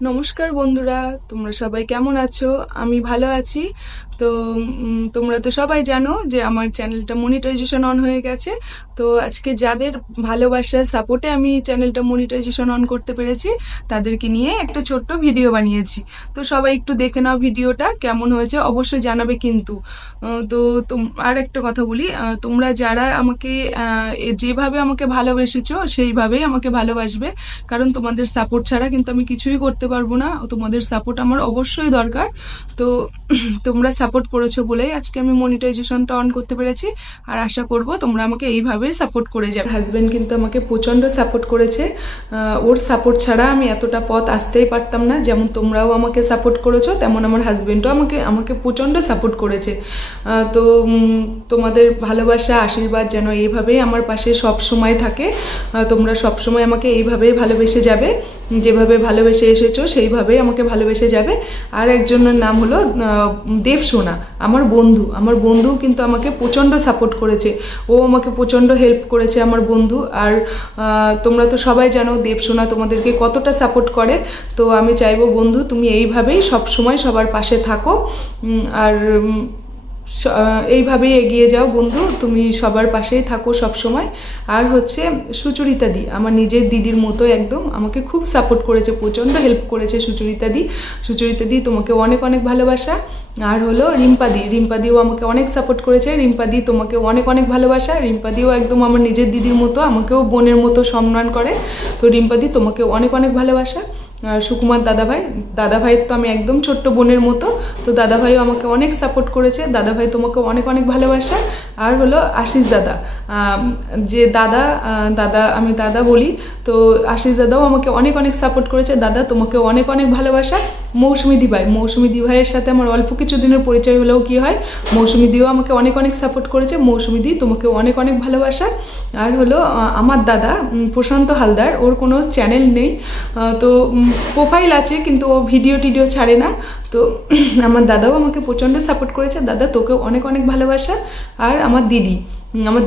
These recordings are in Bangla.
নমস্কার বন্ধুরা, তোমরা সবাই কেমন আছো? আমি ভালো আছি। তো তোমরা তো সবাই জানো যে আমার চ্যানেলটা মনিটাইজেশন অন হয়ে গেছে। তো আজকে যাদের ভালোবাসার সাপোর্টে আমি চ্যানেলটা মনিটাইজেশন অন করতে পেরেছি, তাদেরকে নিয়ে একটা ছোট্ট ভিডিও বানিয়েছি। তো সবাই একটু দেখে নাও ভিডিওটা কেমন হয়েছে, অবশ্যই জানাবে কিন্তু। তো আর একটা কথা বলি, তোমরা যারা আমাকে যেভাবে আমাকে ভালোবেসেছো সেইভাবেই আমাকে ভালোবাসবে, কারণ তোমাদের সাপোর্ট ছাড়া কিন্তু আমি কিছুই করতে পারবো না। তোমাদের সাপোর্ট আমার অবশ্যই দরকার। তো তোমরা সাপোর্ট করেছো বলেই আজকে আমি মনিটাইজেশনটা অন করতে পেরেছি। আর আশা করব তোমরা আমাকে এইভাবেই সাপোর্ট করে যাবে। হাজবেন্ড কিন্তু আমাকে প্রচন্ড সাপোর্ট করেছে। ওর সাপোর্ট ছাড়া আমি এতটা পথ আসতেই পারতাম না। যেমন তোমরাও আমাকে সাপোর্ট করেছো, তেমন আমার হাজবেন্ডও আমাকে আমাকে প্রচন্ড সাপোর্ট করেছে। তো তোমাদের ভালোবাসা আশীর্বাদ যেন এইভাবেই আমার পাশে সব সময় থাকে। তোমরা সব সময় আমাকে এইভাবেই ভালোবেসে যাবে, যেভাবে ভালোবেসে এসেছো সেইভাবেই আমাকে ভালোবেসে যাবে। আর একজনের নাম হলো দেবসোনা, আমার বন্ধু কিন্তু আমাকে প্রচণ্ড সাপোর্ট করেছে। ও আমাকে প্রচণ্ড হেল্প করেছে, আমার বন্ধু। আর তোমরা তো সবাই জানো দেবসোনা তোমাদেরকে কতটা সাপোর্ট করে। তো আমি চাইবো বন্ধু, তুমি এইভাবেই সব সময় সবার পাশে থাকো। আর এইভাবেই এগিয়ে যাও বন্ধু, তুমি সবার পাশেই থাকো সব সময়। আর হচ্ছে সুচরিতা দি, আমার নিজের দিদির মতো একদম, আমাকে খুব সাপোর্ট করেছে, প্রচণ্ড হেল্প করেছে সুচরিতা দি তোমাকে অনেক অনেক ভালোবাসা। আর হলো রিম্পাদিও আমাকে অনেক সাপোর্ট করেছে। রিম্পাদি তোমাকে অনেক অনেক ভালোবাসা। রিম্পাদিও একদম আমার নিজের দিদির মতো, আমাকেও বোনের মতো সম্মান করে। তো রিম্পাদি তোমাকে অনেক অনেক ভালোবাসা। সুকুমার দাদাভাইয়ের তো আমি একদম ছোট্ট বোনের মতো। তো দাদাভাইও আমাকে অনেক সাপোর্ট করেছে। দাদাভাই তোমাকে অনেক অনেক ভালোবাসা। আর হলো আশিস দাদা, যে দাদা আমি দাদা বলি, তো আশিস দাদাও আমাকে অনেক অনেক সাপোর্ট করেছে। দাদা তোমাকে অনেক অনেক ভালোবাসা। মৌসুমী দি ভাইয়ের সাথে আমার অল্প কিছু দিনের পরিচয় হলেও কি হয়, মৌসুমী দিও আমাকে অনেক অনেক সাপোর্ট করেছে। মৌসুমী দি তোমাকে অনেক অনেক ভালোবাসা। আর হলো আমার দাদা প্রশান্ত হালদার, ওর কোনো চ্যানেল নেই, তো প্রোফাইল আছে কিন্তু ও ভিডিও ছাড়ে না। তো আমার দাদাও আমাকে প্রচণ্ড সাপোর্ট করেছে। দাদা তোকেও অনেক অনেক ভালোবাসা। আর আমার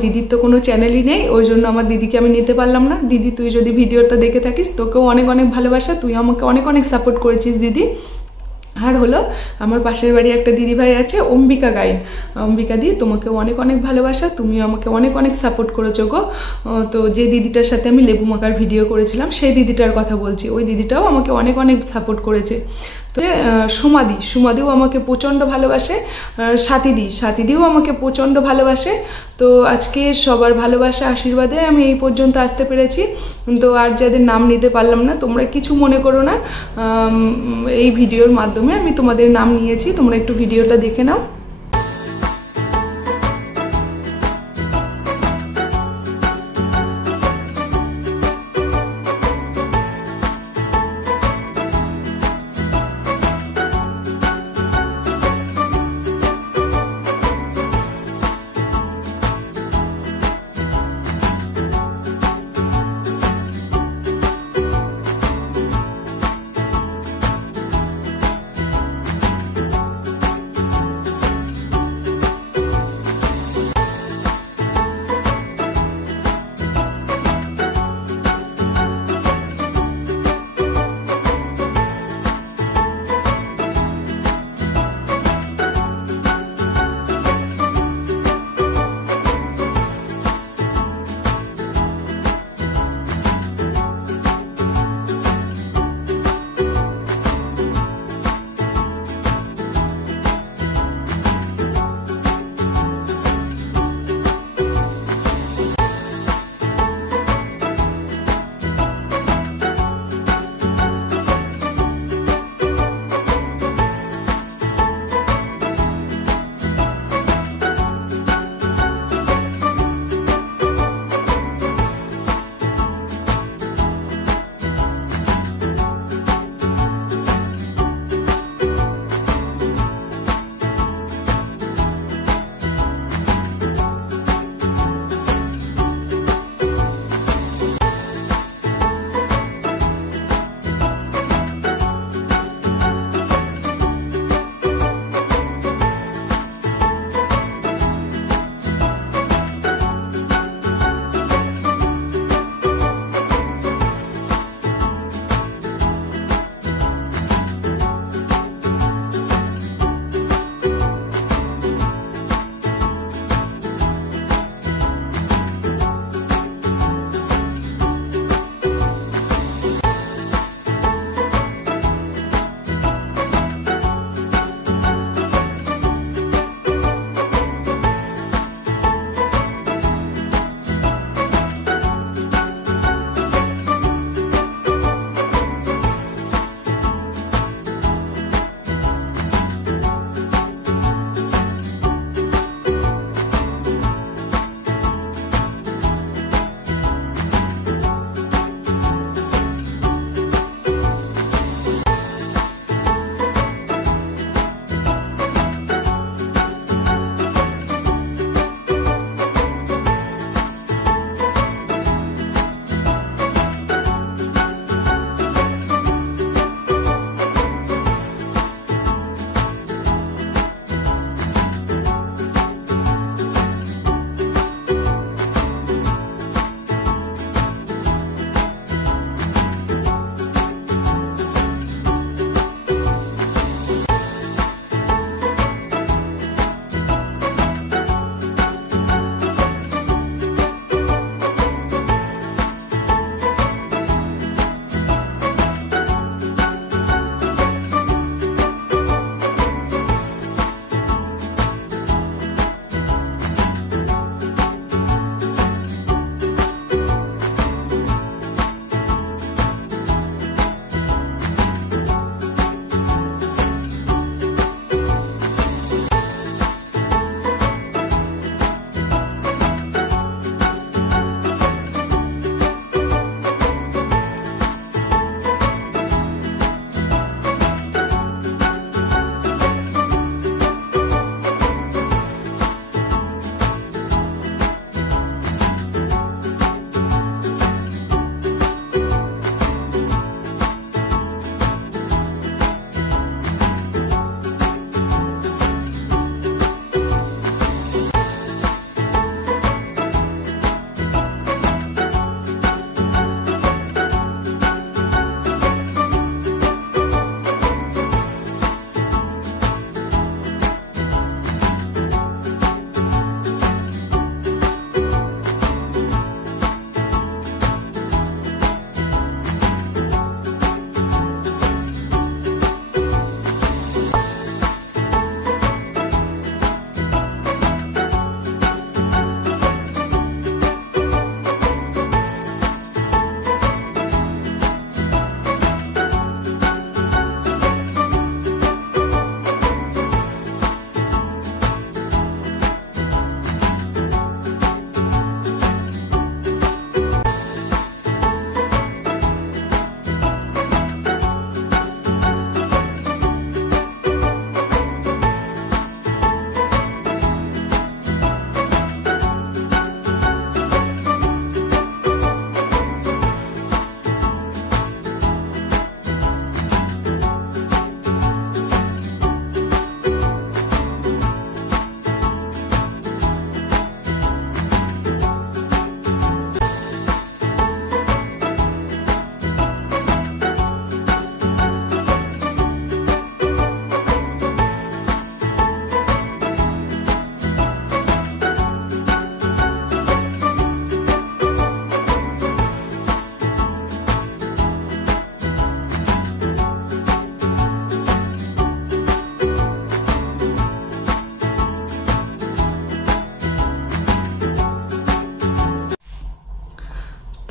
দিদির তো কোনো চ্যানেলই নেই, ওই জন্য আমার দিদিকে আমি নিতে পারলাম না। দিদি তুই যদি ভিডিওটা দেখে থাকিস, তোকেও অনেক অনেক ভালোবাসা, তুই আমাকে অনেক অনেক সাপোর্ট করেছিস দিদি। আর হলো আমার পাশের বাড়ি একটা দিদিভাই আছে, অম্বিকা দি তোমাকে অনেক অনেক ভালোবাসা, তুমিও আমাকে অনেক অনেক সাপোর্ট করেছো গো। তো যে দিদিটার সাথে আমি লেবু মাখার ভিডিও করেছিলাম, সেই দিদিটার কথা বলছি, ওই দিদিটাও আমাকে অনেক অনেক সাপোর্ট করেছে। তো সুমাদিও আমাকে প্রচণ্ড ভালোবাসে। সাথীদিও আমাকে প্রচণ্ড ভালোবাসে। তো আজকে সবার ভালোবাসা আশীর্বাদে আমি এই পর্যন্ত আসতে পেরেছি। তো আর যাদের নাম নিতে পারলাম না, তোমরা কিছু মনে করো না। এই ভিডিওর মাধ্যমে আমি তোমাদের নাম নিয়েছি, তোমরা একটু ভিডিওটা দেখে নাও।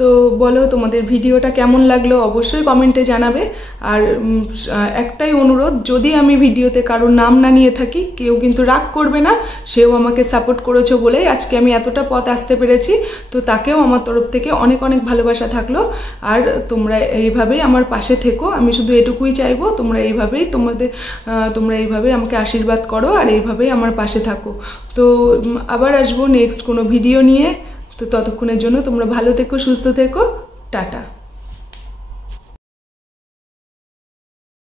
তো বলো তোমাদের ভিডিওটা কেমন লাগলো অবশ্যই কমেন্টে জানাবে। আর একটাই অনুরোধ, যদি আমি ভিডিওতে কারোর নাম না নিয়ে থাকি কেউ কিন্তু রাগ করবে না, সেও আমাকে সাপোর্ট করেছো বলেই আজকে আমি এতটা পথ আসতে পেরেছি। তো তাকেও আমার তরফ থেকে অনেক অনেক ভালোবাসা থাকলো। আর তোমরা এইভাবেই আমার পাশে থেকো, আমি শুধু এটুকুই চাইবো তোমরা এইভাবেই আমাকে আশীর্বাদ করো আর এইভাবেই আমার পাশে থাকো। তো আবার আসবো নেক্সট কোনো ভিডিও নিয়ে। তো ততক্ষণের জন্য তোমরা ভালো থেকো, সুস্থ থেকো, টাটা।